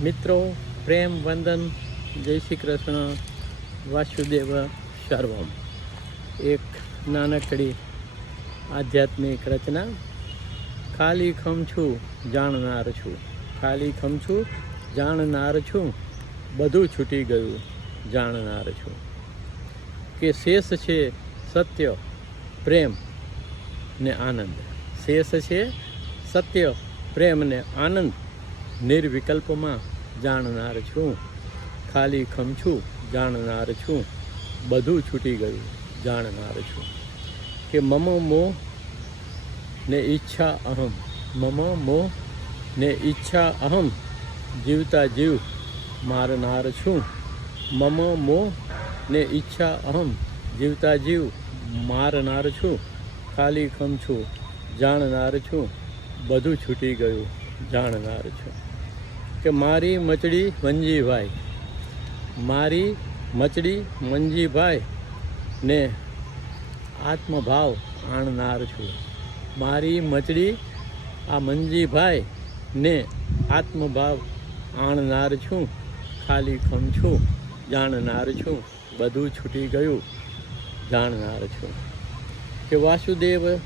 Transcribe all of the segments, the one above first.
મિત્રો, પ્રેમ વંદન, જય શ્રી કૃષ્ણ, વાસુદેવ સર્વમ. એક નાનકડી આધ્યાત્મિક રચના. ખાલી ખમ છું, જાણનાર છું. ખાલી ખમ છું, જાણનાર છું. બધું છૂટી ગયું, જાણનાર છું. કે શેષ છે સત્ય, પ્રેમ ને આનંદ. શેષ છે સત્ય, પ્રેમ ને આનંદ. નિર્વિકલ્પમાં જાણનાર છું. ખાલી ખમ છું, જાણનાર છું. બધું છૂટી ગયું, જાણનાર છું. કે મમ મોહ ને ઈચ્છા અહમ. મમ મોહ ને ઈચ્છા અહમ. જીવતા જીવ મારનાર છું. મમ મોહ ને ઈચ્છા અહમ. જીવતા જીવ મારનાર છું. ખાલી ખમ છું, જાણનાર છું. બધું છૂટી ગયું, જાણનાર છું. કે મારી મચડી મંજીભાઈ. મારી મચડી મંજીભાઈ ને આત્મભાવ આણનાર છું. મારી મચડી આ મંજીભાઈ ને આત્મભાવ આણનાર છું. ખાલી ખમ છું, જાણનાર છું. બધું છૂટી ગયું, જાણનાર છું. કે વાસુદેવ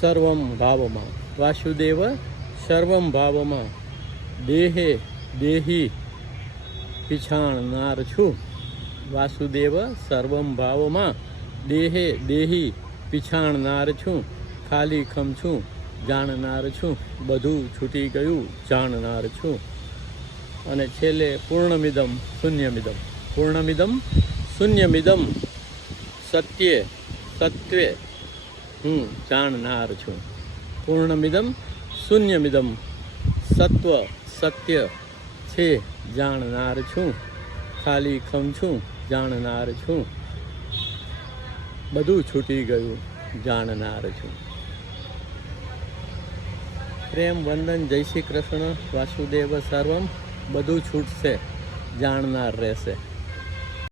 સર્વમ ભાવમાં. વાસુદેવ સર્વમ ભાવમાં દેહે દેહી પીછાણનાર છું. વાસુદેવ સર્વમ ભાવમાં દેહે દેહી પીછાણનાર છું. ખાલી ખમ છું, જાણનાર છું. બધું છૂટી ગયું, જાણનાર છું. અને છેલ્લે પૂર્ણમિદમ શૂન્યમિદમ. પૂર્ણમિદમ શૂન્યમિદમ સત્યે સત્વે હું જાણનાર છું. પૂર્ણમિદમ શૂન્યમિદમ સત્વ સત્ય છે, જાણનાર છું. ખાલી ખમ છું, જાણનાર છું. બધું છૂટી ગયું, જાણનાર છું. પ્રેમ વંદન, જય શ્રી કૃષ્ણ, વાસુદેવ સર્વમ. બધું છૂટશે, જાણનાર રહેશે.